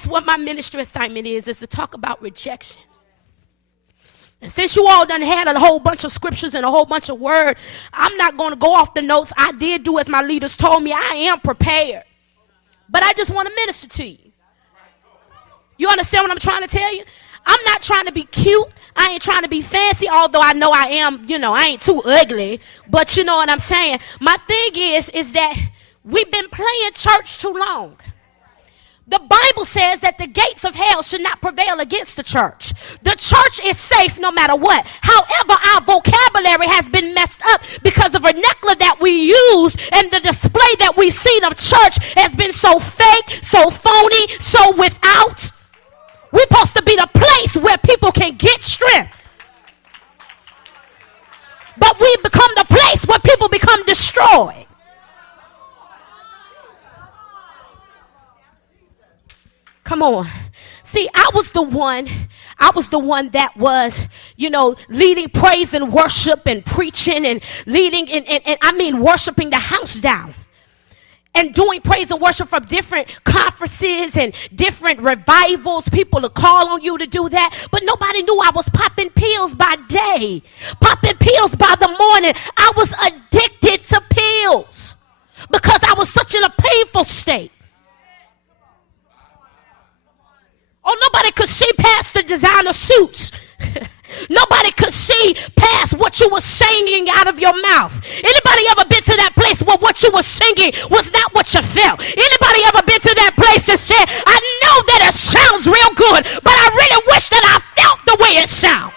that's what my ministry assignment is to talk about rejection. And since you all done had a whole bunch of scriptures and a whole bunch of word, I'm not going to go off the notes. I did do as my leaders told me. I am prepared. But I just want to minister to you. You understand what I'm trying to tell you? I'm not trying to be cute. I ain't trying to be fancy, although I know I am, I ain't too ugly. But you know what I'm saying? My thing is that we've been playing church too long. The Bible says that the gates of hell should not prevail against the church. The church is safe no matter what. However, our vocabulary has been messed up because of a vernacular that we use, and the display that we've seen of church has been so fake, so phony, so without. We're supposed to be the place where people can get strength. But we've become the place where people become destroyed. Come on. See, I was the one that was, leading praise and worship and preaching and leading and worshiping the house down. And doing praise and worship from different conferences and different revivals. People would call on you to do that. But nobody knew I was popping pills by day, popping pills by the morning. I was addicted to pills because I was such in a painful state. Oh, nobody could see past the designer suits. Nobody could see past what you were singing out of your mouth. Anybody ever been to that place where what you were singing was not what you felt? Anybody ever been to that place and said, I know that it sounds real good, but I really wish that I felt the way it sounds?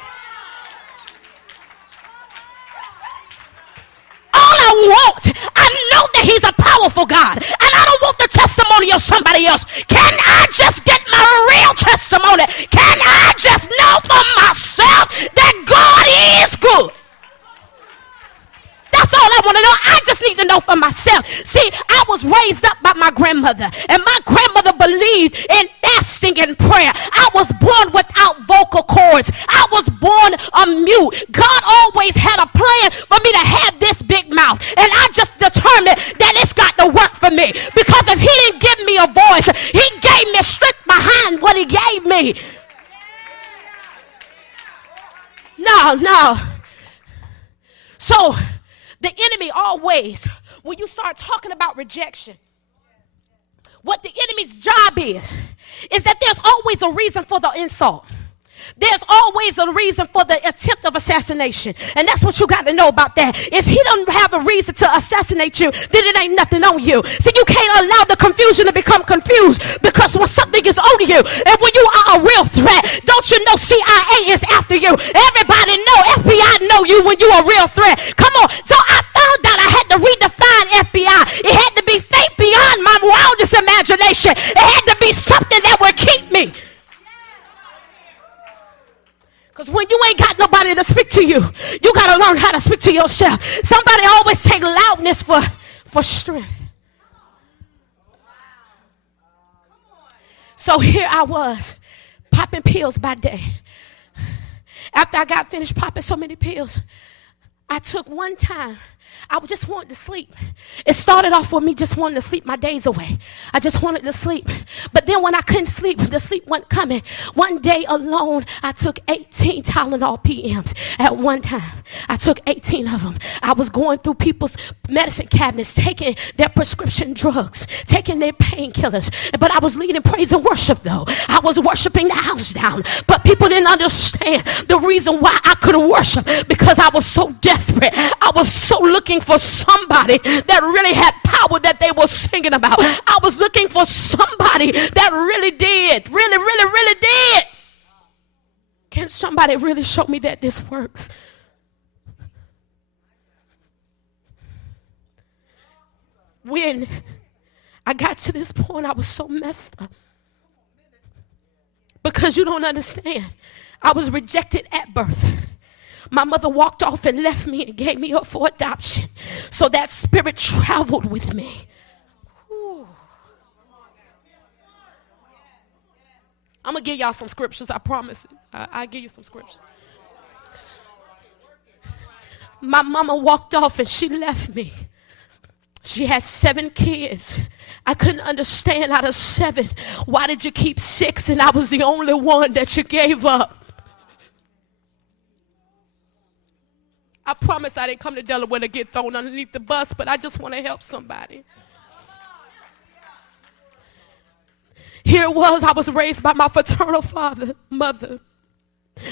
All I want, I know that he's a powerful God, and I don't want the testimony of somebody else. Can I just get my real testimony? Can I just know for myself that God is good? That's all I want to know. I just need to know for myself. See, I was raised up by my grandmother, and my grandmother believed in fasting and prayer. I was born without vocal cords. I was born a mute. God always had a plan for me to have this big mouth, and I just determined that it's got to work for me, because if he didn't give me a voice, he gave me strength behind what he gave me. No. So the enemy always, when you start talking about rejection, what the enemy's job is that there's always a reason for the insult. There's always a reason for the attempt of assassination. And that's what you got to know about that. If he doesn't have a reason to assassinate you, then it ain't nothing on you. See, you can't allow the confusion to become confused, because when something is on you, and when you are a real threat, don't you know CIA is after you? Everybody know, FBI know you when you're a real threat. Come on. So I found out I had to redefine FBI. It had to be fate beyond my wildest imagination. It had to be something that would keep me. Because when you ain't got nobody to speak to you, you got to learn how to speak to yourself. Somebody always take loudness for strength. So here I was, popping pills by day. After I got finished popping so many pills, I took one time. I just wanted to sleep. It started off with me just wanting to sleep my days away. I just wanted to sleep. But then when I couldn't sleep, the sleep wasn't coming. One day alone, I took 18 Tylenol PMs at one time. I took 18 of them. I was going through people's medicine cabinets, taking their prescription drugs, taking their painkillers. But I was leading praise and worship, though. I was worshiping the house down. But people didn't understand the reason why I could worship, because I was so desperate. I was so looking for somebody that really had power that they were singing about. I was looking for somebody that really did. Really did. Can somebody really show me that this works? When I got to this point, I was so messed up. Because you don't understand. I was rejected at birth. My mother walked off and left me and gave me up for adoption. So that spirit traveled with me. Whew. I'm going to give y'all some scriptures, I promise. I'll give you some scriptures. My mama walked off and she left me. She had 7 kids. I couldn't understand out of 7, why did you keep 6 and I was the only one that you gave up? I promise I didn't come to Delaware to get thrown underneath the bus, but I just want to help somebody. Here it was, I was raised by my fraternal mother.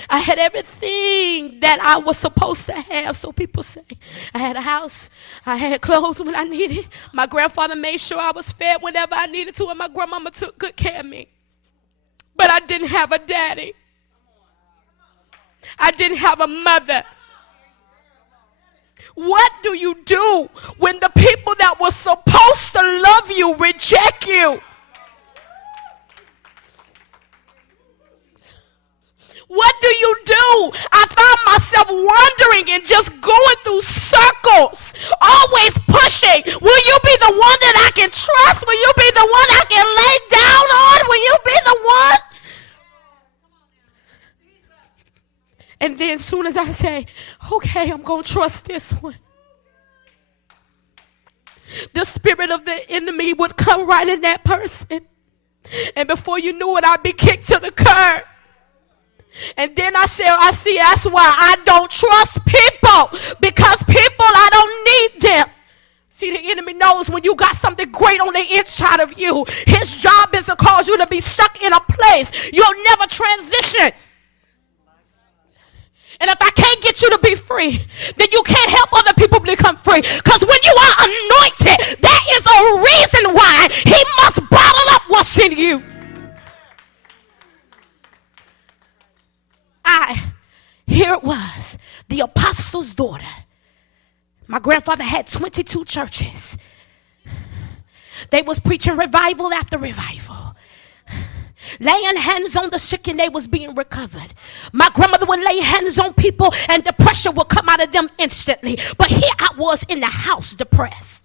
I had everything that I was supposed to have, so people say. I had a house, I had clothes when I needed. My grandfather made sure I was fed whenever I needed to, and my grandmama took good care of me. But I didn't have a daddy. I didn't have a mother. What do you do when the people that were supposed to love you reject you? What do you do? I found myself wandering and just going through circles, always pushing. Will you be the one that I can trust? Will you be the one I can lay down on? Will you be the one? And then as soon as I say, okay, I'm going to trust this one, the spirit of the enemy would come right in that person. And before you knew it, I'd be kicked to the curb. And then I see that's why I don't trust people, because people, I don't need them. See, the enemy knows when you got something great on the inside of you, his job is to cause you to be stuck in a place. You'll never transition. And if I can't get you to be free, then you can't help other people become free. Because when you are anointed, that is a reason why he must bottle up what's in you. Here it was, the apostle's daughter. My grandfather had 22 churches. They was preaching revival after revival. Laying hands on the sick and they was being recovered. My grandmother would lay hands on people and depression would come out of them instantly. But here I was in the house depressed.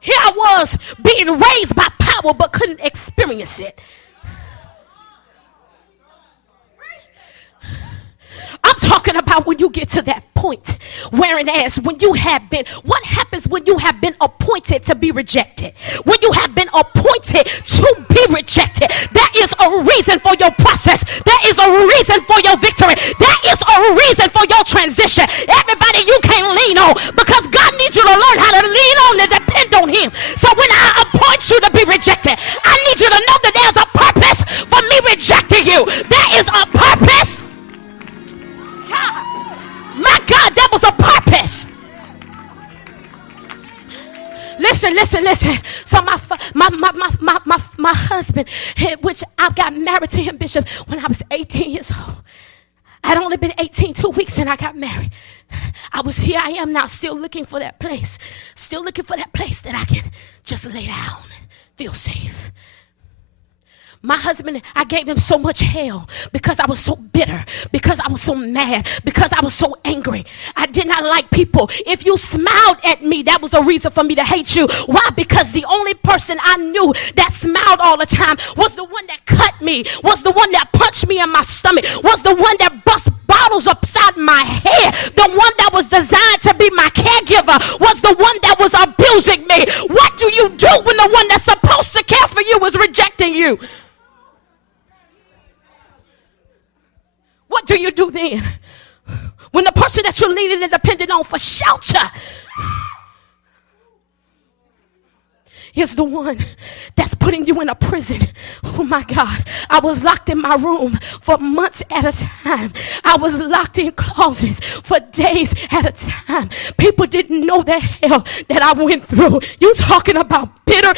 Here I was being raised by power but couldn't experience it. I'm talking about when you get to that point whereas when you have been, what happens when you have been appointed to be rejected? When you have been appointed to be rejected, that is a reason for your process. That is a reason for your victory. That is a reason for your transition. Everybody you can't lean on, because God needs you to learn how to lean on and depend on him. So when I appoint you to be rejected, I need you to know that there's a purpose for me rejecting you. There is a purpose. My God, that was a purpose. Listen. So my husband, which I got married to him, Bishop, when I was 18 years old. I'd only been 18 2 weeks and I got married. Here I am now, still looking for that place. Still looking for that place that I can just lay down, feel safe. My husband, I gave him so much hell because I was so bitter, because I was so mad, because I was so angry. I did not like people. If you smiled at me, that was a reason for me to hate you. Why? Because the only person I knew that smiled all the time was the one that cut me, was the one that punched me in my stomach, was the one that bust bottles upside my head, the one that was designed to be my caregiver, was the one that was abusing me. What do you do when the one that's supposed to care for you is rejecting you? What do you do then? When the person that you're leaning and depending on for shelter is the one that's putting you in a prison. Oh my God. I was locked in my room for months at a time. I was locked in closets for days at a time. People didn't know the hell that I went through. You talking about bitter